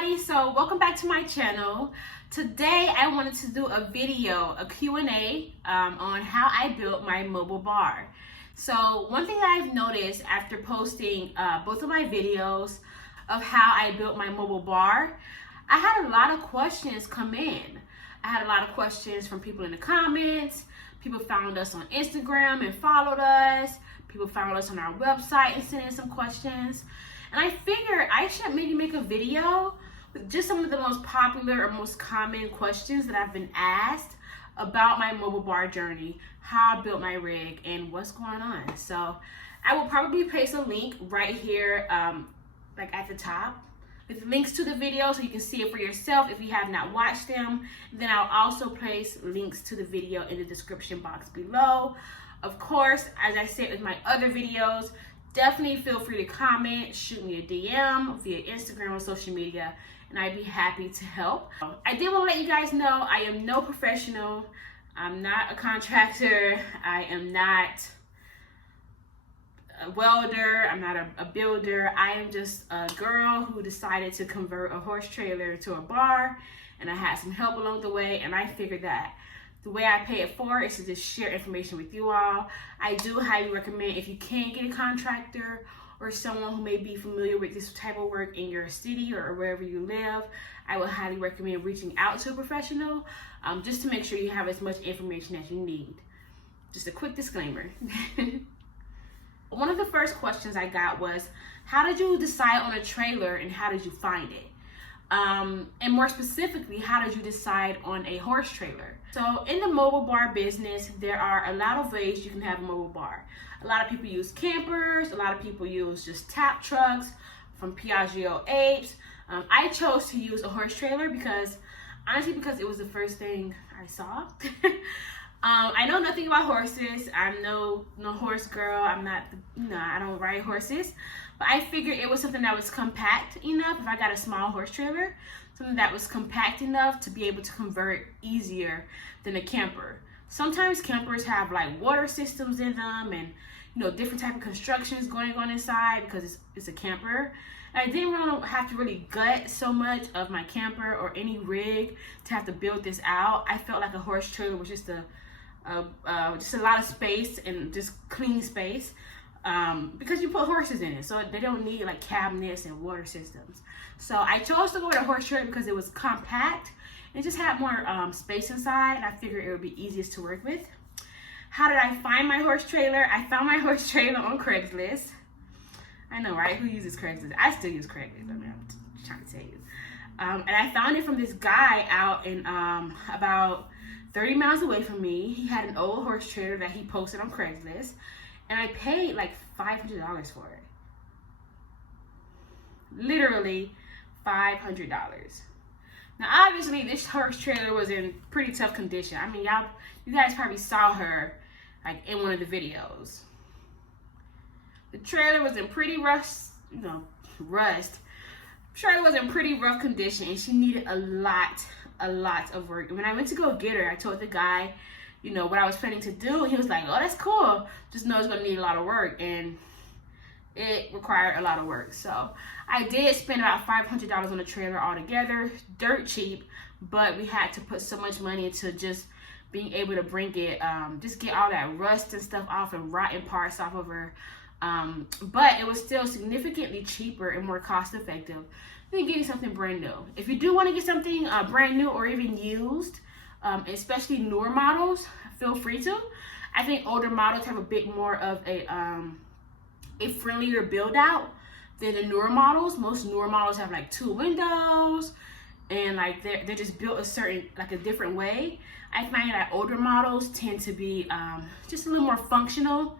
everybody, so welcome back to my channel. Today I wanted to do a video, a Q&A on how I built my mobile bar. So one thing that I've noticed after posting both of my videos of how I built my mobile bar, I had a lot of questions come in. I had a lot of questions from people in the comments. People found us on Instagram and followed us. People found us on our website and sent in some questions. And I figured I should maybe make a video with just some of the most popular or most common questions that I've been asked about my mobile bar journey, how I built my rig, and what's going on. So I will probably place a link right here, like at the top, with links to the video so you can see it for yourself if you have not watched them. Then I'll also place links to the video in the description box below. Of course, as I said with my other videos, definitely feel free to comment, shoot me a DM via Instagram or social media, and I'd be happy to help. I did want to let you guys know I am no professional. I'm not a contractor. I am not a welder. I'm not a builder. I am just a girl who decided to convert a horse trailer to a bar, and I had some help along the way, and I figured that the way I pay it forward is to just share information with you all. I do highly recommend, if you can get a contractor or someone who may be familiar with this type of work in your city or wherever you live, I would highly recommend reaching out to a professional just to make sure you have as much information as you need. Just a quick disclaimer. One of the first questions I got was, how did you decide on a trailer and how did you find it? And more specifically, how did you decide on a horse trailer? So in the mobile bar business, there are a lot of ways you can have a mobile bar. A lot of people use campers, a lot of people use just tap trucks from Piaggio 8. I chose to use a horse trailer because it was the first thing I saw. I know nothing about horses. I'm no horse girl. I'm not, I don't ride horses. But I figured it was something that was compact enough. If I got a small horse trailer, something that was compact enough to be able to convert easier than a camper. Sometimes campers have like water systems in them and different type of constructions going on inside because it's a camper. And I didn't want to have to really gut so much of my camper or any rig to have to build this out. I felt like a horse trailer was just a lot of space and just clean space. Because you put horses in it, so they don't need like cabinets and water systems. So I chose to go with a horse trailer because it was compact and just had more space inside, and I figured it would be easiest to work with. How did I find my horse trailer? I found my horse trailer on Craigslist. I know, right? Who uses Craigslist? I still use Craigslist. I mean, I'm trying to tell you. And I found it from this guy out in about 30 miles away from me. He had an old horse trailer that he posted on Craigslist. And I paid like $500 for it. Literally $500. Now, obviously, this horse trailer was in pretty tough condition. I mean, you guys probably saw her like in one of the videos. The trailer was in pretty rust. Trailer was in pretty rough condition, and she needed a lot of work. And when I went to go get her, I told the guy, what I was planning to do. He was like, oh, that's cool. Just know it's going to need a lot of work. And it required a lot of work. So I did spend about $500 on the trailer altogether. Dirt cheap. But we had to put so much money into just being able to bring it, just get all that rust and stuff off and rotten parts off of her. But it was still significantly cheaper and more cost effective than getting something brand new. If you do want to get something brand new or even used, especially newer models, feel free to. I think older models have a bit more of a friendlier build out than the newer models. Most newer models have like 2 windows and like they're just built a different way. I find that older models tend to be just a little more functional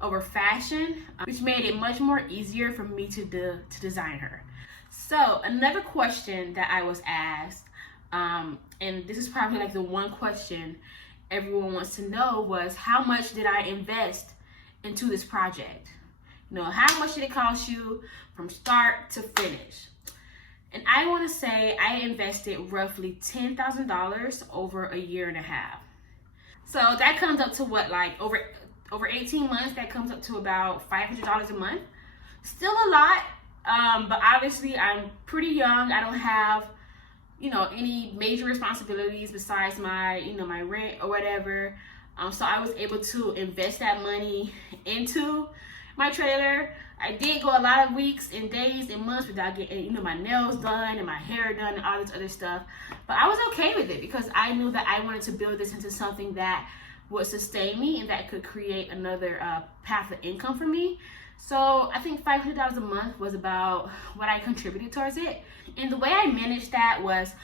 over fashion, which made it much more easier for me to design her. So another question that I was asked, and this is probably like the one question everyone wants to know, was how much did I invest into this project? How much did it cost you from start to finish? And I want to say I invested roughly $10,000 over a year and a half. So that comes up to what, like over 18 months, that comes up to about $500 a month. Still a lot. But obviously I'm pretty young. I don't have, any major responsibilities besides my, my rent or whatever. So I was able to invest that money into my trailer. I did go a lot of weeks and days and months without getting, my nails done and my hair done and all this other stuff. But I was okay with it because I knew that I wanted to build this into something that would sustain me and that could create another path of income for me. So I think $500 a month was about what I contributed towards it. And the way I managed that was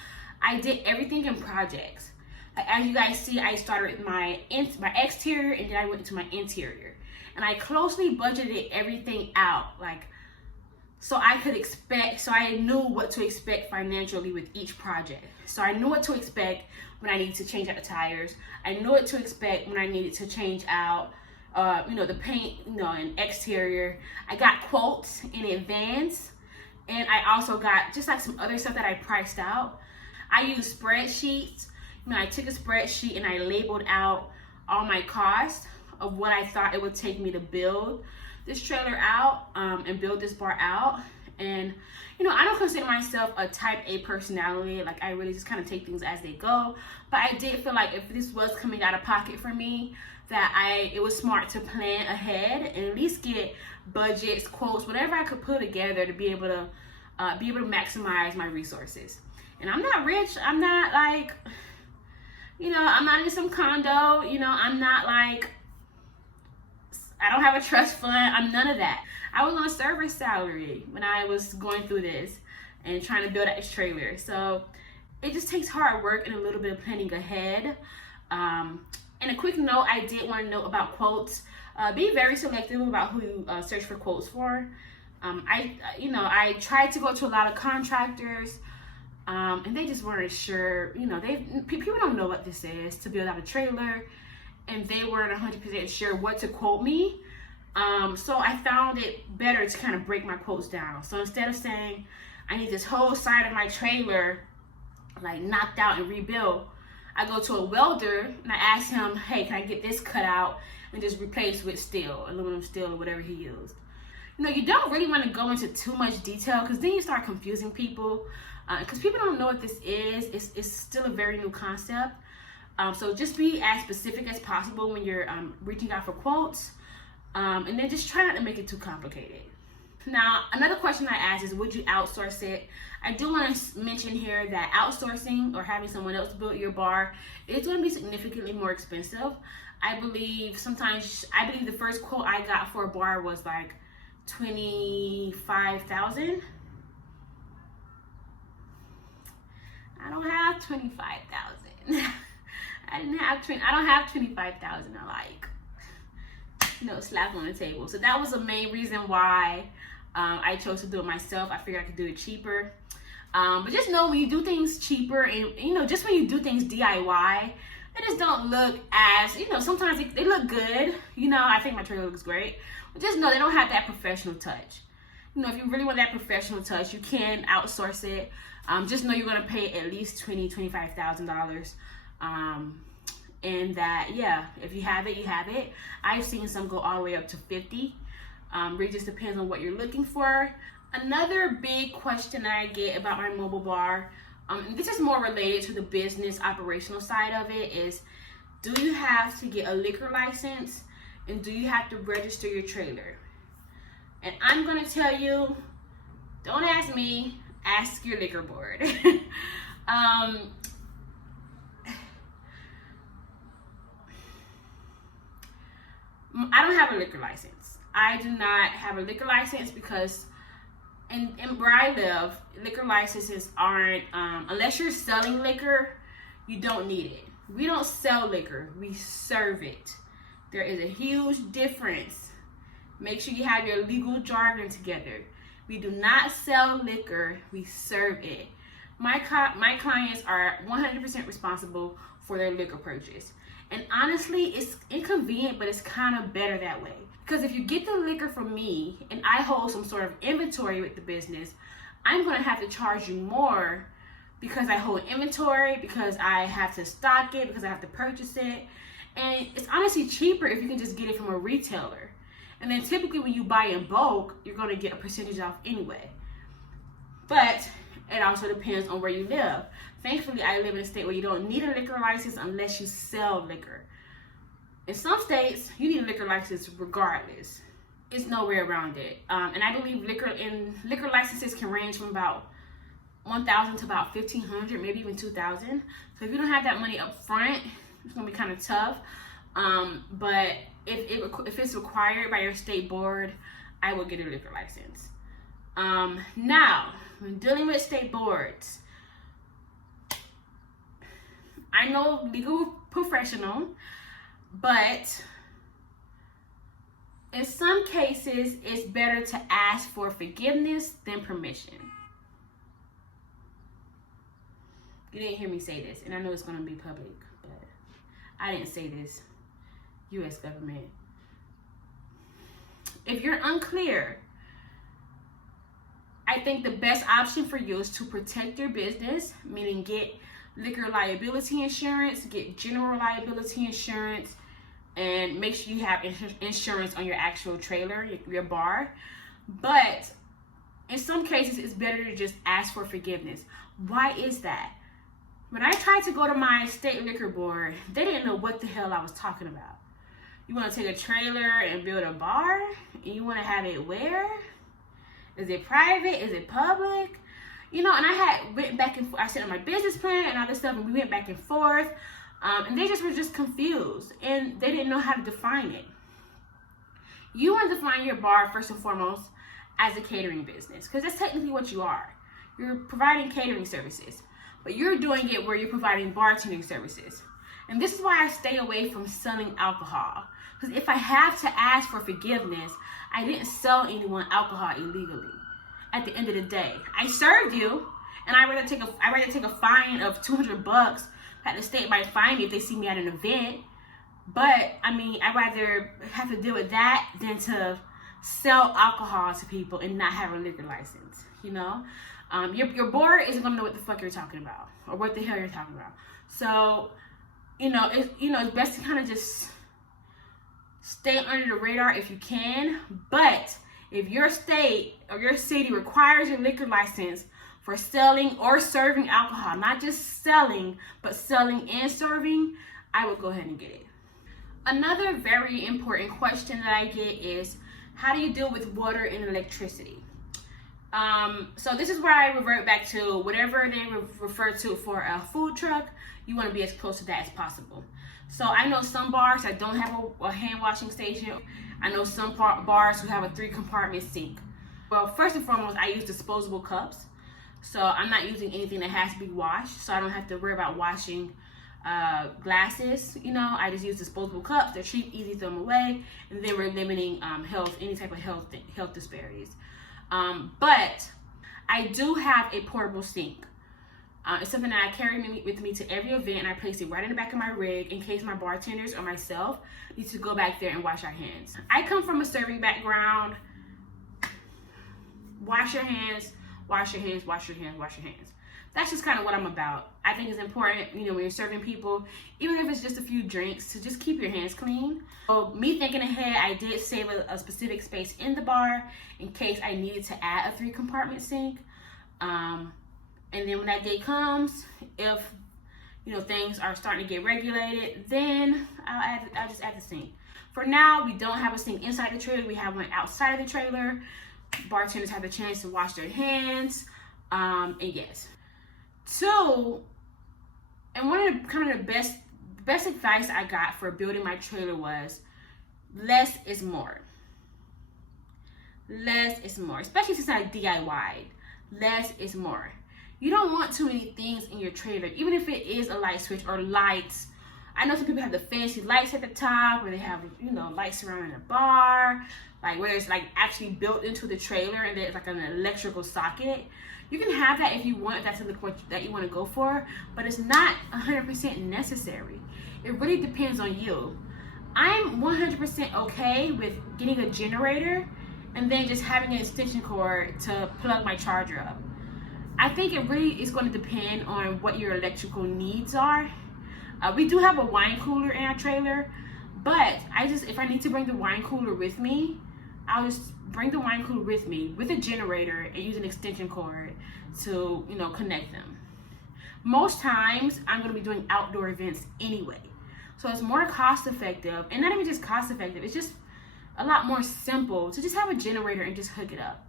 I did everything in projects. As you guys see, I started with my exterior and then I went into my interior. And I closely budgeted everything out, so I knew what to expect financially with each project. So I knew what to expect when I needed to change out the tires. I knew what to expect when I needed to change out, the paint, and exterior. I got quotes in advance, and I also got just some other stuff that I priced out. I used spreadsheets. I took a spreadsheet and I labeled out all my costs of what I thought it would take me to build this trailer out and build this bar out. And I don't consider myself a type A personality. I really just kind of take things as they go. But I did feel like if this was coming out of pocket for me, that it was smart to plan ahead and at least get budgets, quotes, whatever I could put together to be able to maximize my resources. And I'm not rich. I'm not I'm not in some condo. I'm not I don't have a trust fund. I'm none of that. I was on a service salary when I was going through this and trying to build out this trailer. So it just takes hard work and a little bit of planning ahead. And a quick note, I did want to know about quotes. Be very selective about who you search for quotes for. I tried to go to a lot of contractors, and they just weren't sure. People don't know what this is to build out a trailer, and they weren't 100% sure what to quote me. So I found it better to kind of break my quotes down. So instead of saying I need this whole side of my trailer knocked out and rebuilt, I go to a welder and I ask him, hey, can I get this cut out and just replace with steel, aluminum steel, or whatever he used. You don't really want to go into too much detail because then you start confusing people because people don't know what this is. It's still a very new concept. So just be as specific as possible when you're reaching out for quotes, and then just try not to make it too complicated. Now, another question I asked is, would you outsource it? I do want to mention here that outsourcing or having someone else build your bar is going to be significantly more expensive. I believe the first quote I got for a bar was $25,000. I don't have $25,000. I don't have $25,000 slap on the table. So that was the main reason why I chose to do it myself. I figured I could do it cheaper. But just know when you do things cheaper and, just when you do things DIY, they just don't look as, sometimes they look good. I think my trailer looks great. But just know they don't have that professional touch. If you really want that professional touch, you can outsource it. Just know you're going to pay at least $25,000. And that, if you have it, you have it. I've seen some go all the way up to 50. It just depends on what you're looking for. Another big question that I get about my mobile bar, this is more related to the business operational side of it, is do you have to get a liquor license and do you have to register your trailer? And I'm going to tell you, don't ask me, ask your liquor board. I don't have a liquor license. I do not have a liquor license because in where I live, liquor licenses aren't, unless you're selling liquor, you don't need it. We don't sell liquor, we serve it. There is a huge difference. Make sure you have your legal jargon together. We do not sell liquor, we serve it. My clients are 100% responsible for their liquor purchase. And honestly, it's inconvenient, but it's kind of better that way. Because if you get the liquor from me and I hold some sort of inventory with the business, I'm going to have to charge you more because I hold inventory, because I have to stock it, because I have to purchase it. And it's honestly cheaper if you can just get it from a retailer. And then typically when you buy in bulk, you're going to get a percentage off anyway. But it also depends on where you live. Thankfully, I live in a state where you don't need a liquor license unless you sell liquor. In some states, you need a liquor license regardless. It's no way around it. And I believe liquor licenses can range from about $1,000 to about $1,500, maybe even $2,000. So if you don't have that money up front, it's gonna be kind of tough. But if it's required by your state board, I will get a liquor license. Now, when dealing with state boards, I know legal professional, but in some cases, it's better to ask for forgiveness than permission. You didn't hear me say this, and I know it's going to be public, but I didn't say this. U.S. government. If you're unclear, I think the best option for you is to protect your business, meaning get liquor liability insurance, get general liability insurance, and make sure you have insurance on your actual trailer, your bar. But in some cases, it's better to just ask for forgiveness. Why is that? When I tried to go to my state liquor board, they didn't know what the hell I was talking about. You want to take a trailer and build a bar? And you want to have it where? Is it private? Is it public? You know, and I went back and forth. I sent on my business plan and all this stuff, and we went back and forth. And they were just confused, and they didn't know how to define it. You want to define your bar first and foremost as a catering business, because that's technically what you are. You're providing catering services, but you're doing it where you're providing bartending services. And this is why I stay away from selling alcohol, because if I have to ask for forgiveness, I didn't sell anyone alcohol illegally. At the end of the day, I served you, and I'd rather take a fine of $200 that the state might fine me if they see me at an event. But I mean, I'd rather have to deal with that than to sell alcohol to people and not have a liquor license. You know, your board isn't gonna know what the fuck you're talking about or what the hell you're talking about. So, it's best to kind of just stay under the radar if you can. But if your state or your city requires your liquor license for selling or serving alcohol, not just selling, but selling and serving, I would go ahead and get it. Another very important question that I get is, how do you deal with water and electricity? So this is where I revert back to whatever they refer to for a food truck. You want to be as close to that as possible. So I know some bars that don't have a hand washing station. I know some bars who have a 3-compartment sink. Well, first and foremost, I use disposable cups. So I'm not using anything that has to be washed, so I don't have to worry about washing glasses. I just use disposable cups. They're cheap, easy to throw them away, and then we're limiting any type of health disparities. But I do have a portable sink. It's something that I carry with me to every event, and I place it right in the back of my rig in case my bartenders or myself need to go back there and wash our hands. I come from a serving background. Wash your hands, wash your hands, wash your hands, wash your hands. That's just kind of what I'm about. I think it's important, when you're serving people, even if it's just a few drinks, to just keep your hands clean. So me thinking ahead, I did save a specific space in the bar in case I needed to add a 3-compartment sink. And then when that day comes, if things are starting to get regulated, then I'll just add the sink. For now, we don't have a sink inside the trailer. We have one outside of the trailer. Bartenders have the chance to wash their hands. And yes. 2, and one of the best advice I got for building my trailer was, less is more. Less is more, especially since I DIY'd. Less is more. You don't want too many things in your trailer, even if it is a light switch or lights. I know some people have the fancy lights at the top, or they have lights surrounding the bar, like where it's like actually built into the trailer and there's like an electrical socket. You can have that if you want, if that's the look that you want to go for, but it's not 100% necessary. It really depends on you. I'm 100% okay with getting a generator and then just having an extension cord to plug my charger up. I think it really is going to depend on what your electrical needs are. We do have a wine cooler in our trailer, but if I need to bring the wine cooler with me, I'll just bring the wine cooler with me with a generator and use an extension cord to, you know, connect them. Most times I'm going to be doing outdoor events anyway. So it's more cost effective, and not even just cost effective, it's just a lot more simple to just have a generator and just hook it up.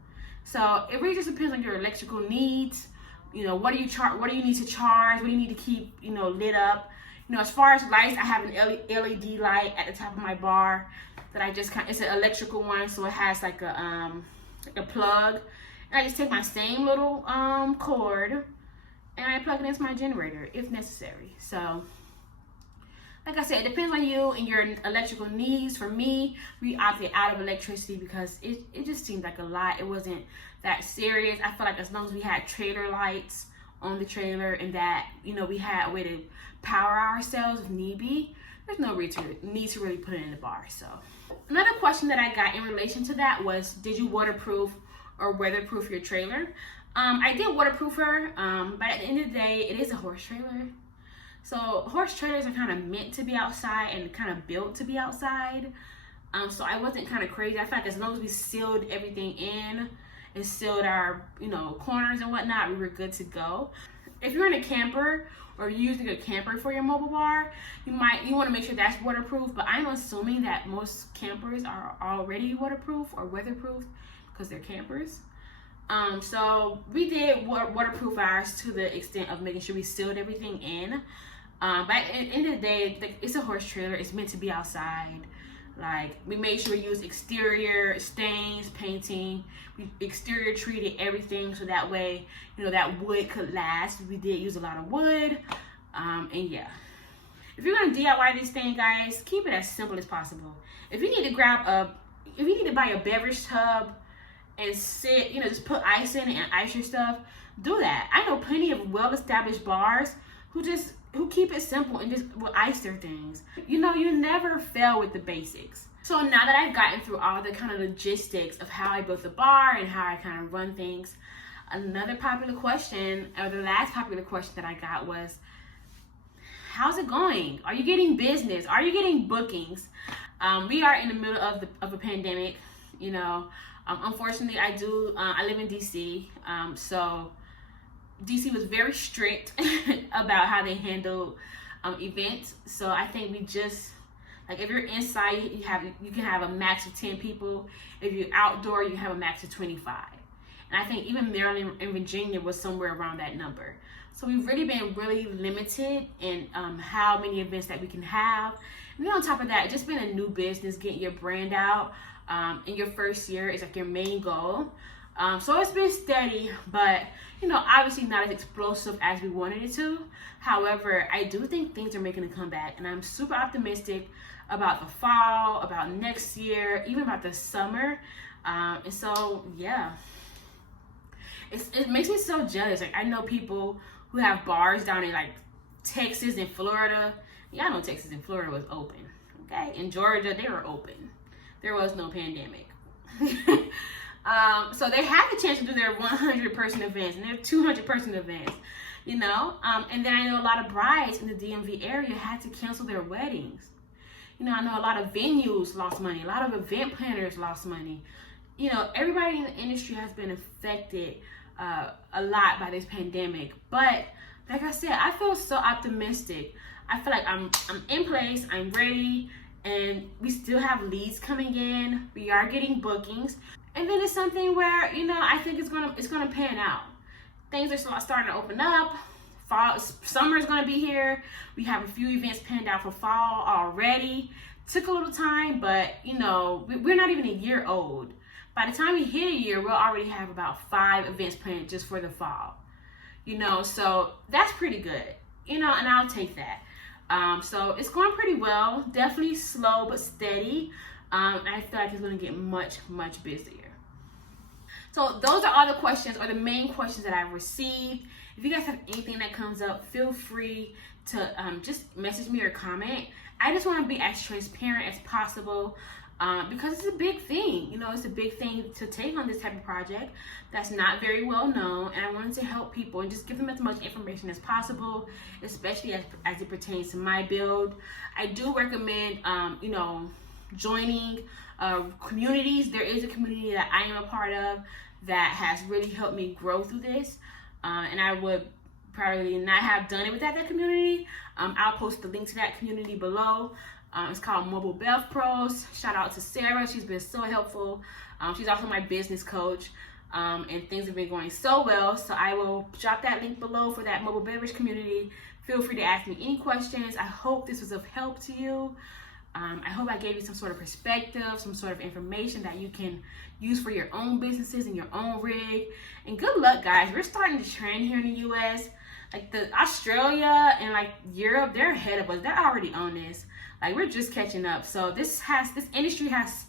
So it really just depends on your electrical needs. You know, what do you need to charge? What do you need to keep, you know, lit up? You know, as far as lights, I have an LED light at the top of my bar that I just it's an electrical one, so it has like a plug. And I just take my same little cord and I plug it into my generator if necessary. So, like I said, it depends on you and your electrical needs. For me, we opted out of electricity because it just seemed like a lot. It wasn't that serious. I feel like as long as we had trailer lights on the trailer and that, you know, we had a way to power ourselves if need be, there's no need to really put it in the bar. So another question that I got in relation to that was, did you waterproof or weatherproof your trailer? I did waterproof her, but at the end of the day, it is a horse trailer. So horse trailers are kind of meant to be outside and kind of built to be outside. So I wasn't kind of crazy. I feel like as long as we sealed everything in and sealed our, you know, corners and whatnot, we were good to go. If you're in a camper or you're using a camper for your mobile bar, you want to make sure that's waterproof. But I'm assuming that most campers are already waterproof or weatherproof because they're campers. So we did waterproof ours to the extent of making sure we sealed everything in. But at the end of the day, it's a horse trailer. It's meant to be outside. Like, we made sure we used exterior stains, painting. We exterior treated everything so that way, you know, that wood could last. We did use a lot of wood. And yeah. If you're gonna DIY this thing, guys, keep it as simple as possible. If you need to buy a beverage tub and sit, you know, just put ice in it and ice your stuff, do that. I know plenty of well-established bars who keep it simple and just will ice their things. You know, you never fail with the basics. So now that I've gotten through all the kind of logistics of how I built the bar and how I kind of run things, another popular question, or the last popular question that I got was, how's it going? Are you getting business? Are you getting bookings? We are in the middle of a pandemic, you know. Unfortunately, I live in DC, so DC was very strict about how they handle events. So I think we just, like, if you're inside, you can have a max of 10 people. If you're outdoor, you have a max of 25. And I think even Maryland and Virginia was somewhere around that number. So we've really been really limited in how many events that we can have. And then on top of that, just being a new business, getting your brand out in your first year is like your main goal. So it's been steady, but, you know, obviously not as explosive as we wanted it to. However, I do think things are making a comeback, and I'm super optimistic about the fall, about next year, even about the summer. And so, yeah, it makes me so jealous. Like, I know people who have bars down in like Texas and Florida. Y'all know Texas and Florida was open, okay? In Georgia, they were open. There was no pandemic. So they had the chance to do their 100-person events and their 200-person events, you know? And then I know a lot of brides in the DMV area had to cancel their weddings. You know, I know a lot of venues lost money. A lot of event planners lost money. You know, everybody in the industry has been affected a lot by this pandemic. But like I said, I feel so optimistic. I feel like I'm in place, I'm ready, and we still have leads coming in. We are getting bookings. And then it's something where, you know, I think it's gonna pan out. Things are starting to open up. Summer is gonna be here. We have a few events planned out for fall already. Took a little time, but, you know, we're not even a year old. By the time we hit a year, we'll already have about 5 events planned just for the fall. You know, so that's pretty good. You know, and I'll take that. So it's going pretty well. Definitely slow but steady. I feel like it's going to get much, much busier. So those are all the questions, or the main questions that I've received. If you guys have anything that comes up, feel free to just message me or comment. I just want to be as transparent as possible because it's a big thing. You know, it's a big thing to take on this type of project that's not very well known, and I wanted to help people and just give them as much information as possible, especially as it pertains to my build. I do recommend, you know, joining communities. There is a community that I am a part of that has really helped me grow through this, and I would probably not have done it without that community. I'll post the link to that community below. It's called Mobile Bev Pros. Shout out to Sarah. She's been so helpful. She's also my business coach, and things have been going so well. So I will drop that link below for that mobile beverage community. Feel free to ask me any questions. I hope this was of help to you. I hope I gave you some sort of perspective, some sort of information that you can use for your own businesses and your own rig. And good luck, guys. We're starting to trend here in the US. Like the Australia and like Europe, they're ahead of us. They're already on this. Like we're just catching up. So this industry has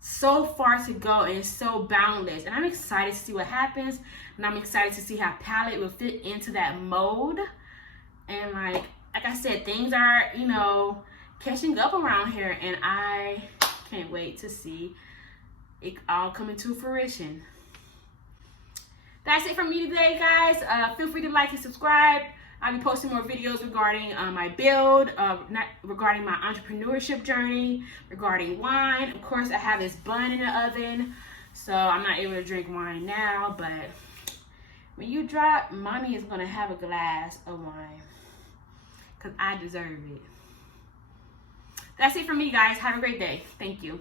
so far to go and it's so boundless. And I'm excited to see what happens. And I'm excited to see how palette will fit into that mold. And like I said, things are, you know, catching up around here, and I can't wait to see it all come into fruition. That's it from me today, guys. Feel free to like and subscribe. I'll be posting more videos regarding my build, regarding my entrepreneurship journey, regarding wine. Of course, I have this bun in the oven, so I'm not able to drink wine now, but when you drop, mommy is going to have a glass of wine because I deserve it. That's it for me, guys. Have a great day. Thank you.